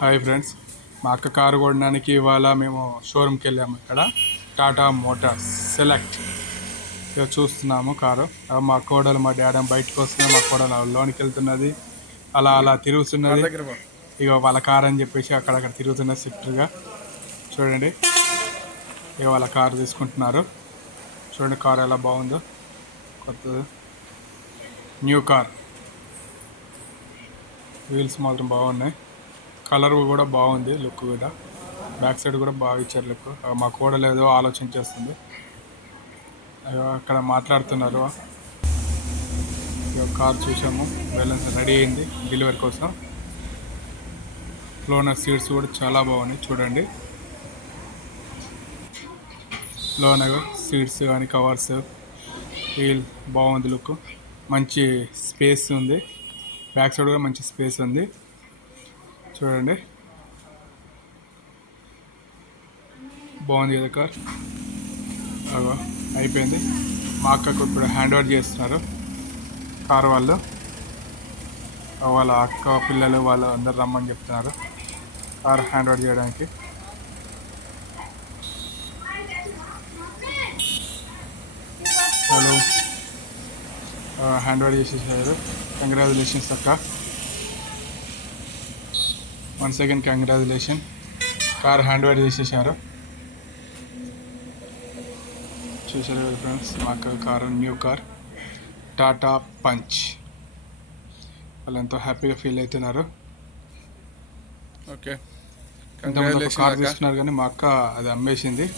Hi friends, మా అక్క car కొనడానికి ఇవాళ మేము షోరూమ్కి వెళ్ళాము. ఇక్కడ టాటా మోటార్స్ సెలెక్ట్ ఇక చూస్తున్నాము కారు. మా కోడలు మా డాడీ బయటకు వస్తున్నాం, మా కోడలు లోనికి వెళ్తున్నది, అలా అలా తిరుగుతున్నది. ఇక వాళ్ళ కారు అని చెప్పేసి అక్కడక్కడ తిరుగుతున్నది స్విఫ్ట్గా. చూడండి, ఇక వాళ్ళ కారు తీసుకుంటున్నారు. చూడండి కారు ఎలా బాగుందో, కొత్తది న్యూ కార్. వీల్స్ మాత్రం బాగున్నాయి, కలర్ కూడా బాగుంది, లుక్ కూడా బ్యాక్ సైడ్ కూడా బాగా ఇచ్చారు లుక్. మా కోడలు ఏదో ఆలోచన చేస్తుంది, అక్కడ మాట్లాడుతున్నారు. కార్ చూసాము, బ్యాలెన్స్ రెడీ అయింది డెలివరీ కోసం. లోనర్ సీట్స్ కూడా చాలా బాగున్నాయి చూడండి. లోనర్ సీట్స్ కానీ కవర్స్, వీల్ బాగుంది, లుక్ మంచి స్పేస్ ఉంది. బ్యాక్ సైడ్ కూడా మంచి స్పేస్ ఉంది చూడండి, బాగుంది కదా కార్. అగో అయిపోయింది, మా అక్కకు ఇప్పుడు హ్యాండ్ ఓవర్ చేస్తున్నారు కార్ వాళ్ళు. వాళ్ళ అక్క పిల్లలు వాళ్ళు అందరు రమ్మని చెప్తున్నారు కార్ హ్యాండ్ ఓవర్ చేయడానికి. వాళ్ళు హ్యాండ్ ఓవర్ చేసేసారు. కంగ్రాచులేషన్స్ అక్క, once again congratulation. Car hand over చేసేసారు. చూసారు కదా ఫ్రెండ్స్, మా అక్క car new car Tata punch. వాళ్ళు ఎంతో హ్యాపీగా ఫీల్ అవుతున్నారు. ఓకే, కార్ తీసుకున్నారు కానీ మా అక్క అది అమ్మేసింది,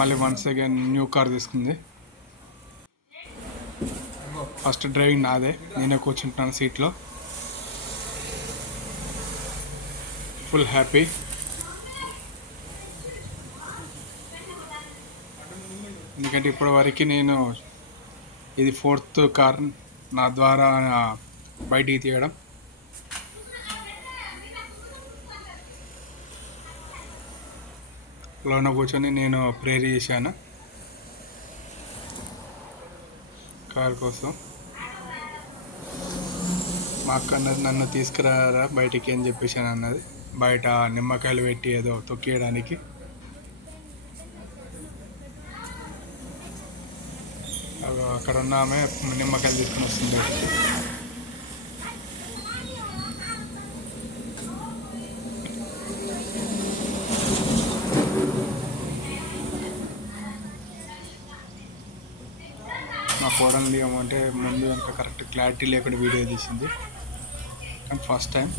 మళ్ళీ వన్స్ అగైన్ న్యూ కార్ తీసుకుంది. ఫస్ట్ డ్రైవింగ్ నాదే, నేనే కూర్చుంటున్నాను సీట్లో. Full happy. ఎందుకంటే ఇప్పటి వరకు నేను ఇది 4th కార్ నా ద్వారా బయటికి తీయడం. లోన కూర్చొని నేను ప్రేర్ చేశాను కార్ కోసం. మా అక్క అన్నది నన్ను తీసుకురారా బయటికి అని చెప్పేసాను అన్నది, బయట నిమ్మకాయలు పెట్టి ఏదో తొక్కేయడానికి. అక్కడ ఉన్న ఆమె నిమ్మకాయలు తీసుకుని వస్తుంది బయటికి. మా కోడలు ఏమంటే ముందు ఇంకా కరెక్ట్ క్లారిటీ లేకుండా వీడియో తీసింది, కానీ ఫస్ట్ టైం.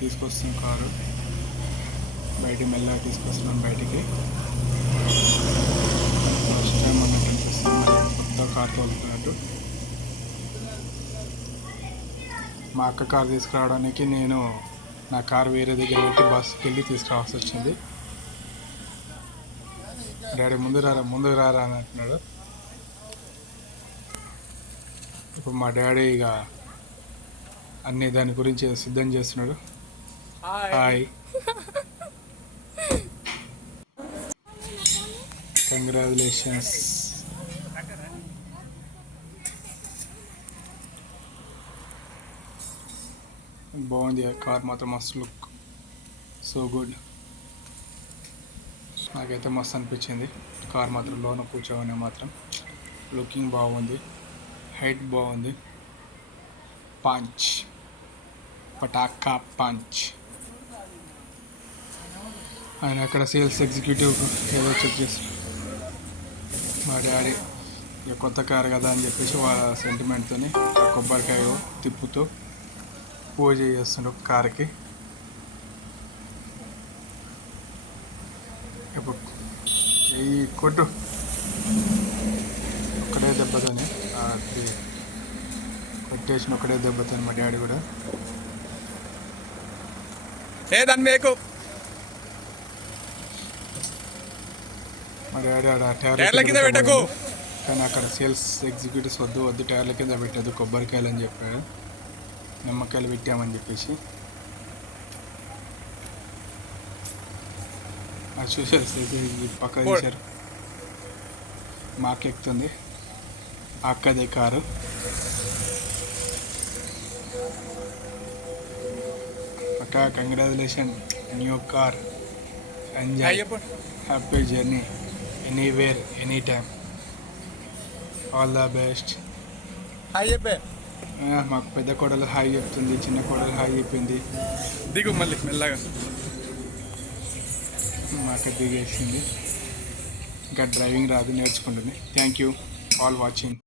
తీసుకొస్తుంది కారు బయటికి, మెల్లగా తీసుకొస్తున్నాను బయటికి. ఫస్ట్ టైం అన్నట్టు అనిపిస్తుంది, మళ్ళీ కొత్త కార్ తోలుతున్నట్టు. మా అక్క కారు తీసుకురావడానికి నేను నా కారు వేరే దగ్గర పెట్టి బస్సుకి వెళ్ళి తీసుకురావాల్సి వచ్చింది. డాడీ ముందుకు రారా అని అంటున్నాడు. ఇప్పుడు మా డాడీ ఇక అన్నీ దాని గురించి సిద్ధం చేస్తున్నాడు. Hi, congratulations. బాగుంది కార్ మాత్రం, మస్తు లుక్, సో గుడ్. నాకైతే మస్తు అనిపించింది కార్ మాత్రం. లోన కూర్చోవనే మాత్రం లుకింగ్ బాగుంది, హైట్ బాగుంది. Punch, Pataka punch. ఆయన అక్కడ సేల్స్ ఎగ్జిక్యూటివ్ ఏదో చెక్ చేస్తారు. మా డాడీ ఇక కొత్త కారు కదా అని చెప్పేసి వాళ్ళ సెంటిమెంట్తో కొబ్బరికాయ తిప్పుతూ పూజ చేస్తుండ్రు కారుకి. ఇప్పుడు ఈ కొట్టు ఒక్కడే దెబ్బతోనే కొట్టేసిన, ఒకటే దెబ్బతో మా డాడీ కూడా. మా డాడీ ఆడ టైర్ల కింద పెట్టకు, కానీ అక్కడ సేల్స్ ఎగ్జిక్యూటివ్స్ వద్దు టైర్ల కింద పెట్టదు, కొబ్బరికాయలు అని చెప్పాడు. నిమ్మకాయలు పెట్టామని చెప్పేసి చూసారు, పక్క తీశారు. మా అక్క ఎక్కుతుంది, అక్కదే కారు. అక్క congratulation, new car, enjoy, happy journey, anywhere any time, all the best. Hi చెప్పే. మాకు పెద్ద కోడలు హాయ్ చెప్తుంది, చిన్న కోడలు హాయ్ చెప్పింది. దిగు మళ్ళీ మెల్లగా. మాకు దిగేసింది, ఇంకా డ్రైవింగ్ రాదు, నేర్చుకుంటుంది. Thank you all watching.